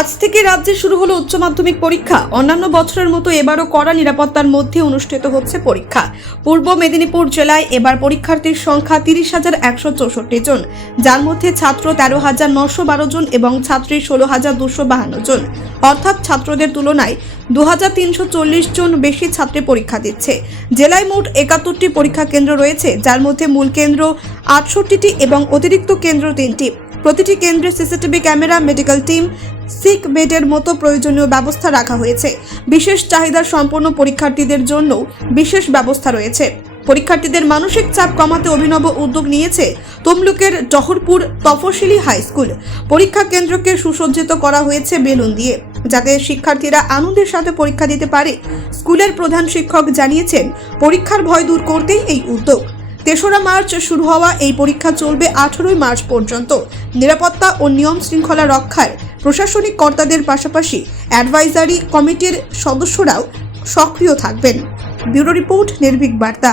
আজ থেকে রাজ্যে শুরু হলো উচ্চ মাধ্যমিক পরীক্ষা। অন্যান্য বছরের মতো এবারও কড়া নিরাপত্তার মধ্যে অনুষ্ঠিত হচ্ছে পরীক্ষা। পূর্ব মেদিনীপুর জেলায় এবার পরীক্ষার্থীর সংখ্যা তিরিশ হাজার একশো চৌষট্টি জন। যার মধ্যে ছাত্র তেরো হাজার নশো বারো জন এবং ছাত্রী ষোলো হাজার দুশো বাহান্ন জন। অর্থাৎ ছাত্রদের তুলনায় দু হাজার তিনশো চল্লিশ জন বেশি ছাত্রী পরীক্ষা দিচ্ছে। জেলায় মোট একাত্তরটি পরীক্ষা কেন্দ্র রয়েছে, যার মধ্যে মূল কেন্দ্র আটষট্টিটি এবং অতিরিক্ত কেন্দ্র তিনটি। প্রতিটি কেন্দ্রে CCTV camera, medical team, sick বেডের মতো প্রয়োজনীয় ব্যবস্থা রাখা হয়েছে। বিশেষ চাহিদার সম্পন্ন পরীক্ষার্থীদের জন্য বিশেষ ব্যবস্থা রয়েছে। পরীক্ষার্থীদের মানসিক চাপ কমাতে অভিনব উদ্যোগ নিয়েছে তমলুকের জহরপুর তফসিলি হাই স্কুল। পরীক্ষা কেন্দ্রকে সুসজ্জিত করা হয়েছে বেলুন দিয়ে। যাতে শিক্ষার্থীরা আনন্দের সাথে পরীক্ষা দিতে পারে, স্কুলের প্রধান শিক্ষক জানিয়েছেন, পরীক্ষার ভয় দূর করতেই এই উদ্যোগ। তেসরা মার্চ শুরু হওয়া এই পরীক্ষা চলবে আঠেরোই মার্চ পর্যন্ত। নিরাপত্তা ও নিয়ম শৃঙ্খলা রক্ষায় প্রশাসনিক কর্তাদের পাশাপাশি অ্যাডভাইজারি কমিটির সদস্যরাও সক্রিয় থাকবেন। ব্যুরো রিপোর্ট নির্ভীক বার্তা।